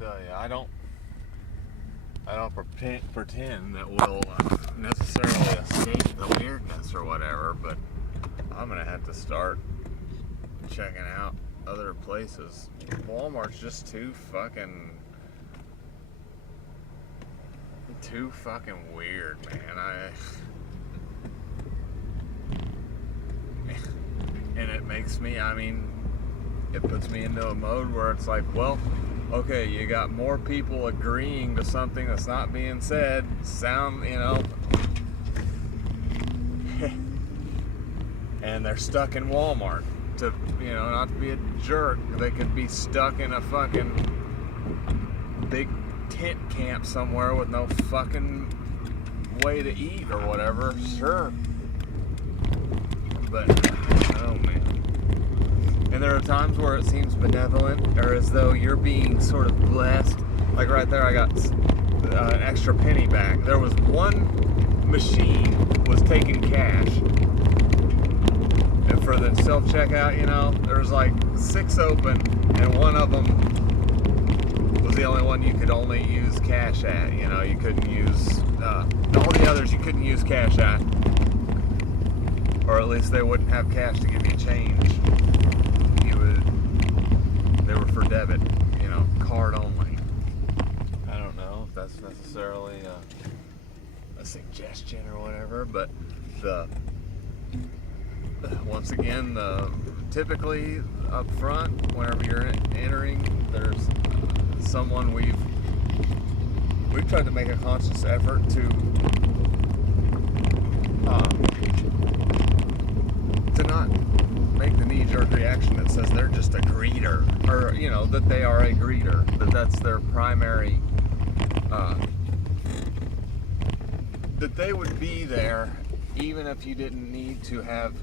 tell you, I don't pretend that we'll necessarily escape the weirdness or whatever, but I'm gonna have to start checking out other places. Walmart's just too fucking weird, man. And it makes me, it puts me into a mode where it's like, well, okay, you got more people agreeing to something that's not being said, and they're stuck in Walmart. To, not to be a jerk, they could be stuck in a fucking big tent camp somewhere with no fucking way to eat or whatever, sure. But, oh man. And there are times where it seems benevolent, or as though you're being sort of blessed. Like right there, I got an extra penny back. There was one machine was taking cash. And for the self-checkout, there was like 6 open, and one of them was the only one you could only use cash at. You couldn't use, all the others you couldn't use cash at. Or at least they wouldn't have cash to give you change. They were for debit, card only. I don't know if that's necessarily a suggestion or whatever, but once again, typically up front, whenever you're entering, there's someone we've tried to make a conscious effort to not make the knee-jerk reaction that says they're just a greeter, or that they are a greeter, that's their primary, that they would be there even if you didn't need to have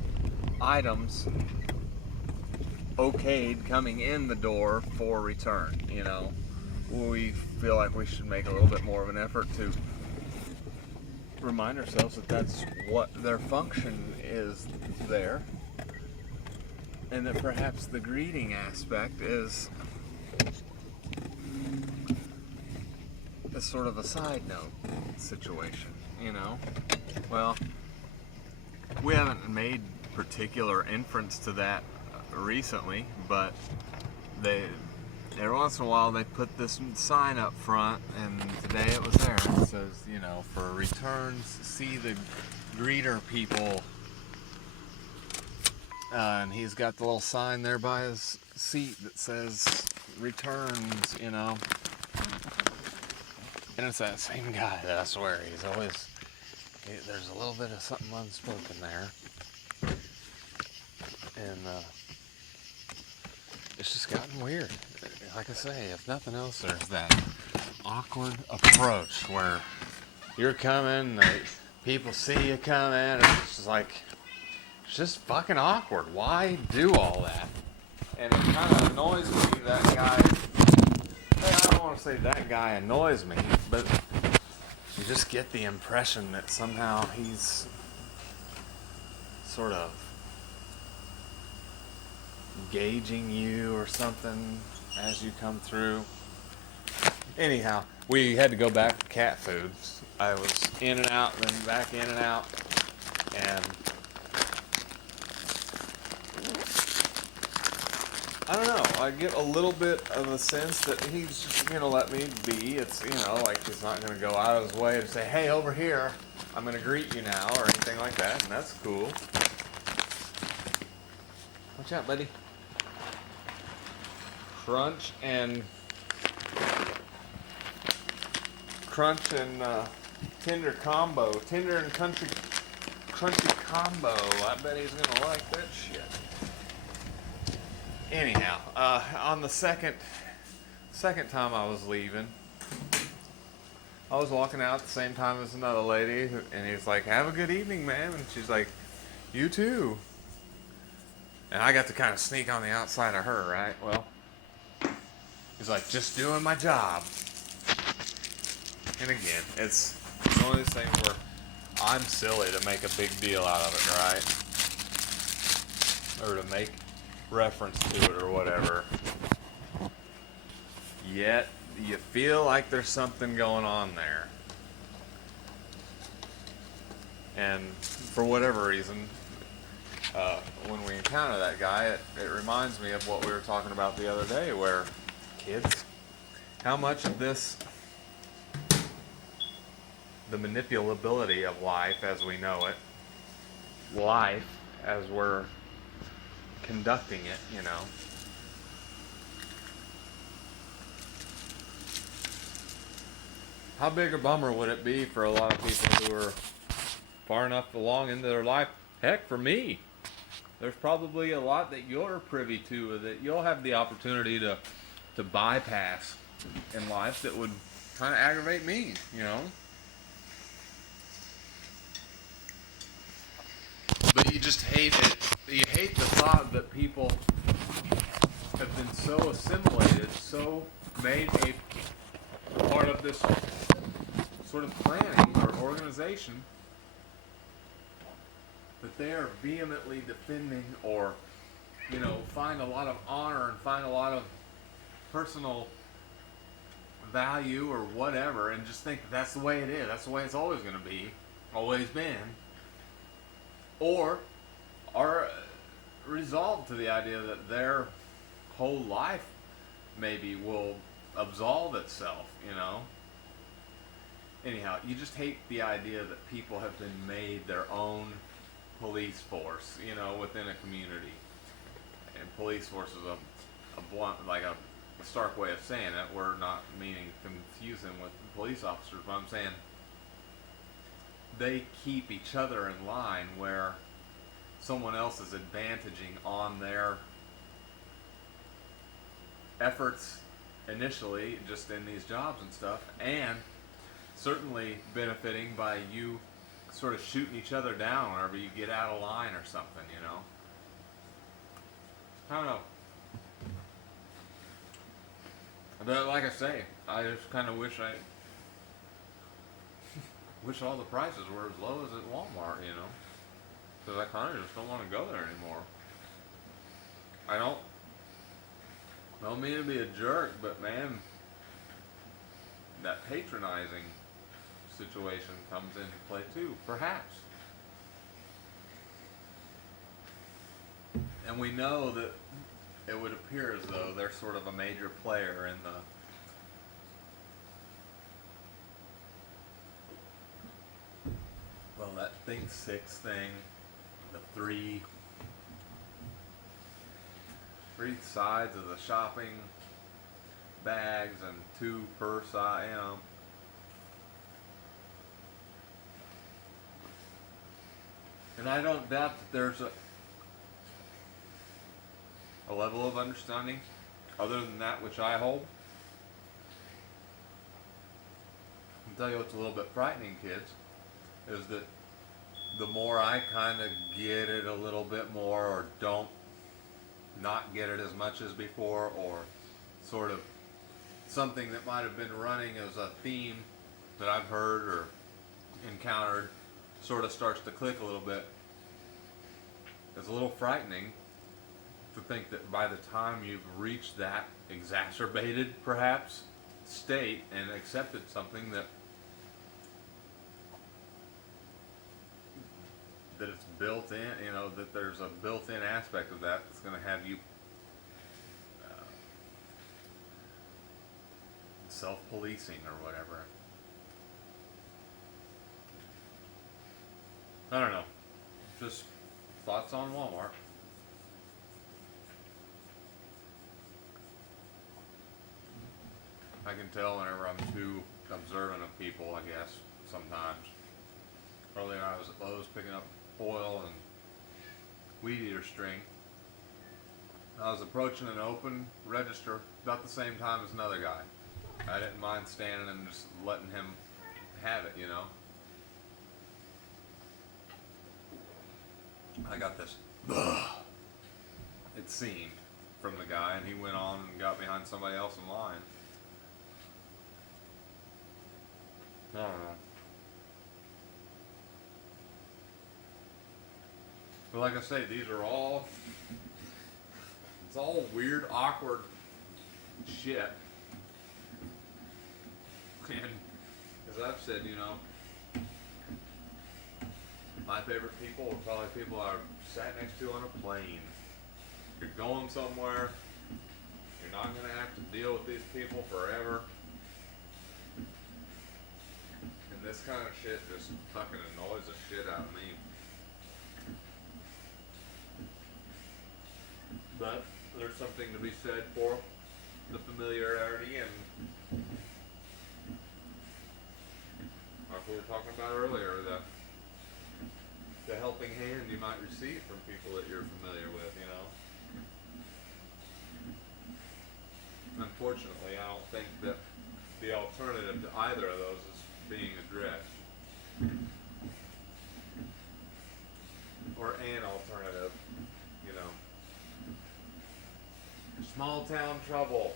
items okayed coming in the door for return. We feel like we should make a little bit more of an effort to remind ourselves that that's what their function is there, and that perhaps the greeting aspect is sort of a side note situation. Well, we haven't made particular inference to that recently, but every once in a while they put this sign up front, and today it was there. It says, for returns, see the greeter people. And he's got the little sign there by his seat that says returns, And it's that same guy that I swear there's a little bit of something unspoken there. And it's just gotten weird. Like I say, if nothing else, there's that awkward approach where you're coming, people see you coming, and it's just fucking awkward. Why do all that? And it kind of annoys me, that guy. Hey, I don't want to say that guy annoys me, but you just get the impression that somehow he's sort of gauging you or something as you come through. Anyhow, we had to go back to cat food. I was in and out, then back in and out, and I don't know, I get a little bit of a sense that he's just gonna let me be. It's, like he's not gonna go out of his way to say, hey, over here, I'm gonna greet you now, or anything like that, and that's cool. Watch out, buddy. Crunch and Tinder combo. Tinder and crunchy combo. I bet he's gonna like that shit. Anyhow, on the second time I was leaving, I was walking out at the same time as another lady, and he's like, have a good evening, ma'am. And she's like, you too. And I got to kind of sneak on the outside of her, right? Well, he's like, just doing my job. And again, it's one of these things where I'm silly to make a big deal out of it, right? Or to make reference to it or whatever. Yet, you feel like there's something going on there. And for whatever reason, when we encounter that guy, it reminds me of what we were talking about the other day, where kids, how much of this, the manipulability of life as we know it, life as we're conducting it, you know, how big a bummer would it be for a lot of people who are far enough along into their life? Heck, for me, there's probably a lot that you're privy to that you'll have the opportunity to bypass in life that would kind of aggravate me, you know. But you just hate it. You hate the thought that people have been so assimilated, so made a part of this sort of planning or organization, that they are vehemently defending, or, you know, find a lot of honor and find a lot of personal value or whatever, and just think that that's the way it is, that's the way it's always going to be, always been, or are resolved to the idea that their whole life maybe will absolve itself, you know. Anyhow, you just hate the idea that people have been made their own police force, you know, within a community. And police force is a blunt, like a stark way of saying it. We're not meaning to confuse them with police officers, but I'm saying they keep each other in line where someone else is advantaging on their efforts initially just in these jobs and stuff, and certainly benefiting by you sort of shooting each other down whenever you get out of line or something, you know. I don't know. But like I say, I just kind of wish wish all the prices were as low as at Walmart, you know. Because I kind of just don't want to go there anymore. I don't mean to be a jerk, but man, that patronizing situation comes into play too, perhaps. And we know that it would appear as though they're sort of a major player in that Think Six thing, the three sides of the shopping bags and two per side, you know. And I don't doubt that there's a level of understanding other than that which I hold. I'll tell you what's a little bit frightening, kids, is that the more I kind of get it a little bit more, or don't not get it as much as before, or sort of something that might have been running as a theme that I've heard or encountered sort of starts to click a little bit, it's a little frightening to think that by the time you've reached that exacerbated, perhaps, state and accepted something that it's built in, you know, that there's a built-in aspect of that that's going to have you self-policing or whatever. I don't know. Just thoughts on Walmart. I can tell whenever I'm too observant of people, I guess, sometimes. Earlier I was at Lowe's picking up oil and weed eater string. I was approaching an open register about the same time as another guy. I didn't mind standing and just letting him have it, you know. I got this, it seemed, from the guy, and he went on and got behind somebody else in line. I don't know. But like I say, these are all, it's all weird, awkward shit said, you know, my favorite people are probably people I sat next to on a plane. You're going somewhere, you're not going to have to deal with these people forever. And this kind of shit just fucking annoys the shit out of me. But there's something to be said for the familiarity and, like we were talking about earlier, the helping hand you might receive from people that you're familiar with, you know. Unfortunately, I don't think that the alternative to either of those is being addressed. Or an alternative, you know. Small town trouble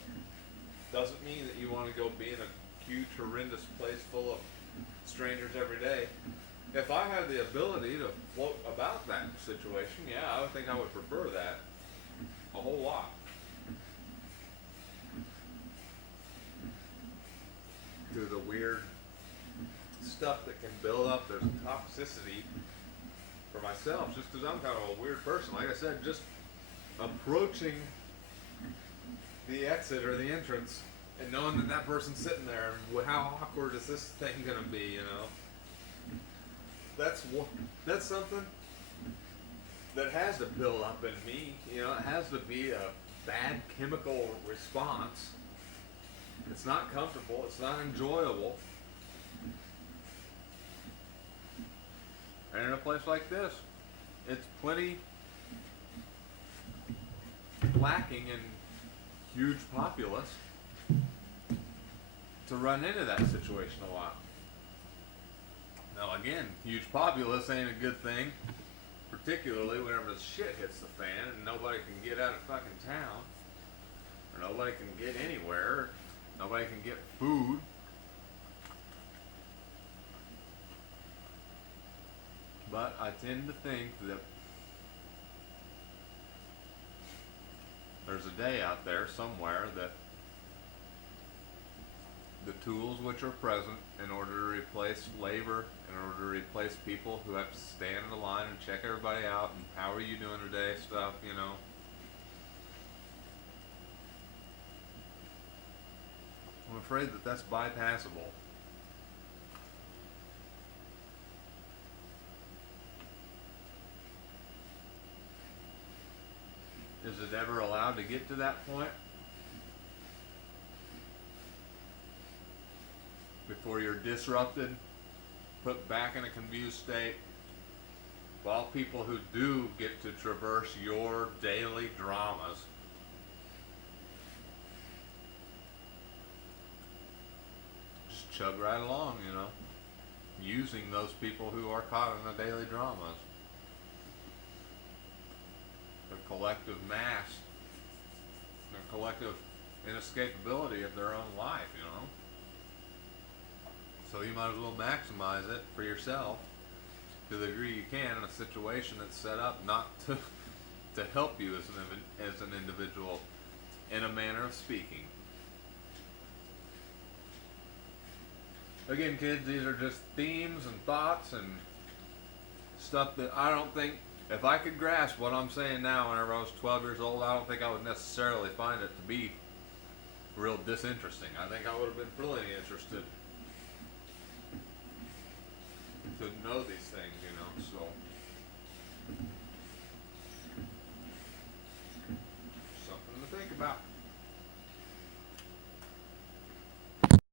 doesn't mean that you want to go be in a huge, horrendous place full of strangers every day. If I had the ability to float about that situation, yeah, I would think I would prefer that a whole lot. To the weird stuff that can build up, there's toxicity for myself, just because I'm kind of a weird person. Like I said, just approaching the exit or the entrance and knowing that that person's sitting there, and how awkward is this thing gonna be, you know? That's something that has to build up in me, you know. It has to be a bad chemical response. It's not comfortable, it's not enjoyable. And in a place like this, it's plenty lacking in huge populace to run into that situation a lot. Now again, huge populace ain't a good thing, particularly whenever the shit hits the fan and nobody can get out of fucking town, or nobody can get anywhere, nobody can get food. But I tend to think that there's a day out there somewhere that the tools which are present in order to replace labor, in order to replace people who have to stand in the line and check everybody out and how are you doing today stuff, you know. I'm afraid that that's bypassable. Is it ever allowed to get to that point? Before you're disrupted, put back in a confused state, while people who do get to traverse your daily dramas just chug right along, you know, using those people who are caught in the daily dramas. The collective mass, the collective inescapability of their own life, you know. So you might as well maximize it for yourself to the degree you can in a situation that's set up not to help you as an individual, in a manner of speaking. Again, kids, these are just themes and thoughts and stuff that I don't think, if I could grasp what I'm saying now whenever I was 12 years old, I don't think I would necessarily find it to be real disinteresting. I think I would have been really interested to know these things, you know, so something to think about.